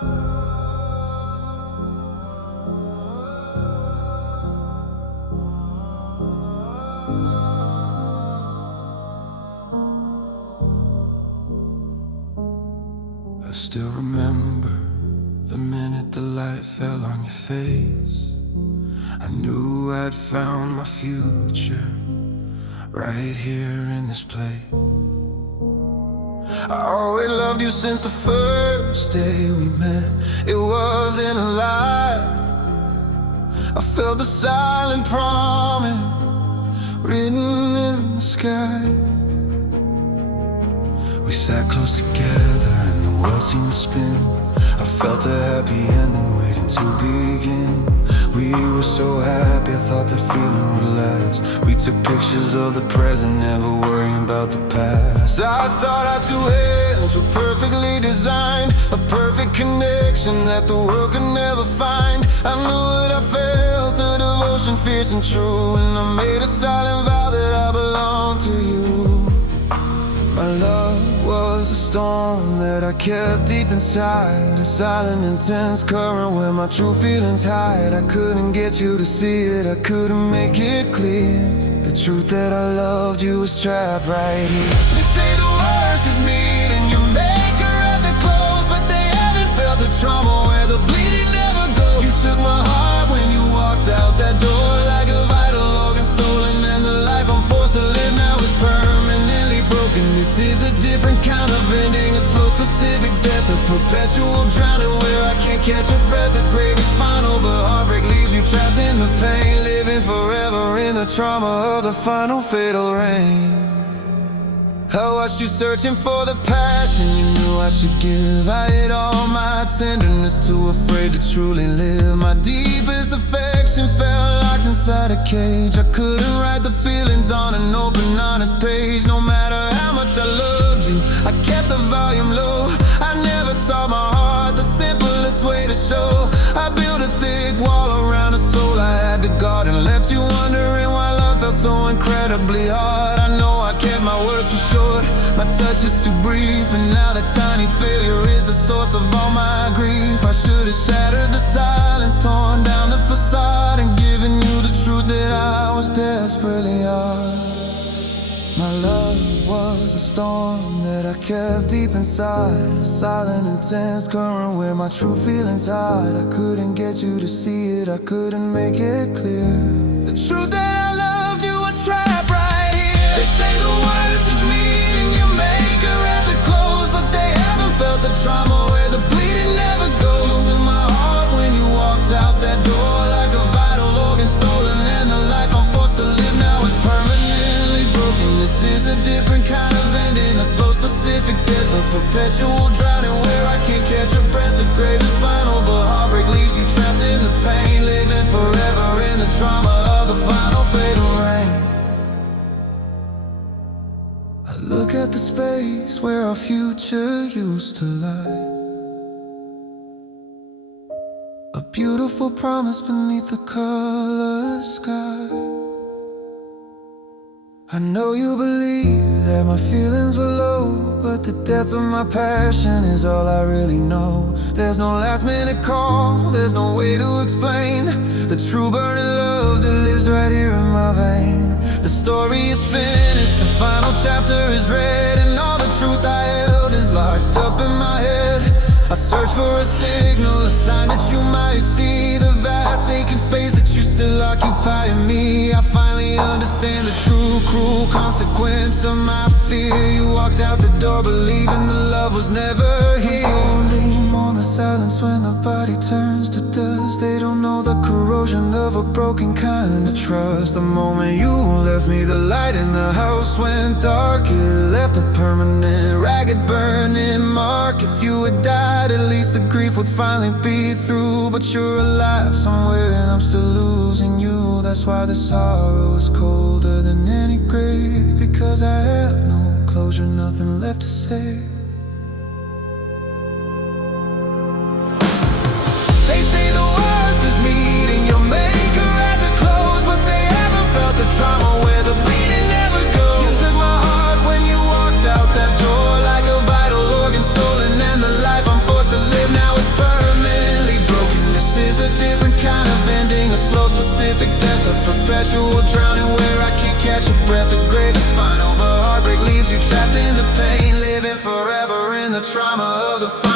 I still remember the minute the light fell on your face. I knew I'd found my future right here in this place. I always loved you since the first day we met. It wasn't a lie. I felt the silent promise written in the sky. We sat close together and the world seemed to spin. I felt a happy ending waiting to begin. We were so happy, I thought that feeling would last. We took pictures of the present, never worrying about the past. I thought our two hands were perfectly designed, a perfect connection that the world could never find. I knew what I felt, a devotion fierce and true, and I made a silent vow that I belonged to you. My love was a storm that I kept deep inside, a silent, intense current where my true feelings hide. I couldn't get you to see it, I couldn't make it clear. The truth that I loved you was trapped right here. They say the worst is meeting your maker at the close, but they haven't felt the trauma where the bleeding never goes. You took my heart when you walked out that door like a vital organ stolen, and the life I'm forced to live now is permanently broken. This is a different kind of ending, a slow, specific death, a perpetual drowning where I can't catch a breath. The grave is final, but heartbreak leaves you trapped in the pain, living forever in the trauma of the final fatal rain. I watched you searching for the passion you knew I should give. I hid all my tenderness, too afraid to truly live. My deepest affection felt locked inside a cage. I couldn't write the feelings on an open, honest page. No matter how much I loved you, I kept the volume low. I never taught my heart the simplest way to show. I built a thick wall around a soul I had to guard, and left you wondering why love felt so incredibly hard. I know I kept my words too short, my touch is too brief, and now that tiny failure is the source of all my grief. I should have shattered the silence, torn down the facade, and given you the truth that I was desperately on. My love was a storm that I kept deep inside, a silent, intense current where my true feelings hide. I couldn't get you to see it, I couldn't make it clear. The truth that I loved you was trapped right here. They say the worst is meeting your maker at the close, but they haven't felt the trauma where the bleeding never goes. You took my heart when you walked out that door like a vital organ stolen, and the life I'm forced to live now is permanently broken. This is a different kind of ending, a slow, specific death, a perpetual drowning where I can't catch a breath. The grave is final, but heartbreak leaves you trapped in the pain, living forever in the trauma of the final fatal rain. I look at the space where our future used to lie, a beautiful promise beneath the color sky. I know you believe that my feelings were low, but the depth of my passion is all I really know. There's no last minute call, there's no way to explain the true burning love that lives right here in my vein. The story is finished, the final chapter is read, and all the truth I held is locked up in my head. I search for a signal, a sign that you might see the vast aching space that you still occupy in me. I finally understand the true cruel consequence of my fear. You walked out the door believing the love was never here. Only mourn the silence when the body turns to dust. They don't know the corrosion of a broken kind of trust. The moment you left me, the light in the house went dark. It left a permanent, ragged, burning mark. If you had died, at least the grief would finally be through. But you're alive somewhere and I'm still losing you. That's why the sorrow is colder than any grave, because I have no closure, nothing left to say. They say the worst is meeting your maker at the close, but they haven't felt the trauma where the bleeding never goes. You took my heart when you walked out that door like a vital organ stolen, and the life I'm forced to live now is perfect. trauma of the